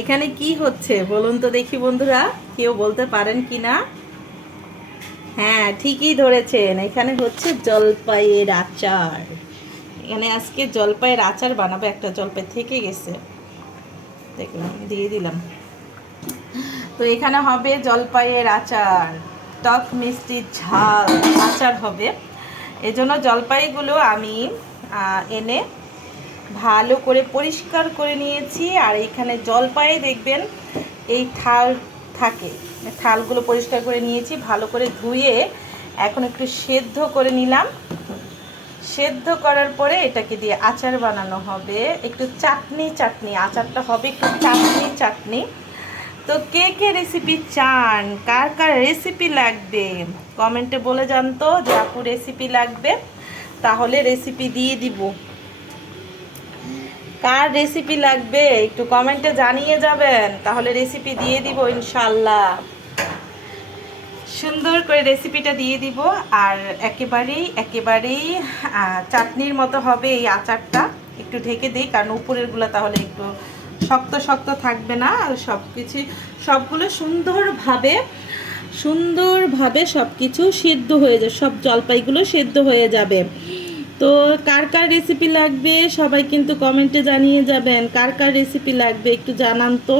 এখানে কি হচ্ছে? বলুন তো দেখি বন্ধুরা, কেউ বলতে পারেন কি না হ্যাঁ ঠিকই ধরেছেন। এখানে হচ্ছে জলপাইয়ের আচার। এখানে আজকে জলপাইয়ের আচার বানাবো, একটা জলপাই থেকে গেছে। দেখলাম, দিয়ে দিলাম। তো এখানে হবে জলপাইয়ের আচার। টক মিষ্টি ঝাল, আচার হবে। এজন্য জলপাইগুলো আমি এনে ভালো করে পরিষ্কার করে নিয়েছি আর এখানে জলপাই দেখবেন এই থাল থাকে। থালগুলো পরিষ্কার করে নিয়েছি, ভালো করে ধুয়ে এখন একটু সেদ্ধ করে নিলাম। সেদ্ধ করার পরে এটাকে দিয়ে আচার বানানো হবে। একটু চাটনি চাটনি, আচারটা হবে একটু চাটনি চাটনি। তো কে কে রেসিপি চান? কার কার রেসিপি লাগবে? কমেন্টে বলে যান তো যে আপু রেসিপি লাগবে, তাহলে রেসিপি দিয়ে দিব। কার রেসিপি লাগবে? একটু কমেন্টে জানিয়ে যাবেন। তাহলে রেসিপি দিয়ে দিব ইনশাল্লাহ সুন্দর করে রেসিপিটা দিয়ে দিব। আর একেবারেই একেবারেই চাটনির মতো হবে এই আচারটা। একটু ঢেকে দিই, কারণ উপরেরগুলো তাহলে একটু শক্ত শক্ত থাকবে না। আর সব কিছু সবগুলো সুন্দরভাবে সুন্দরভাবে সব কিছু সেদ্ধ হয়ে যাবে। সব জলপাইগুলো সেদ্ধ হয়ে যাবে। তো কার কার রেসিপি লাগবে সবাই কিন্তু কমেন্টে জানিয়ে যাবেন। কার কার রেসিপি লাগবে একটু জানান তো।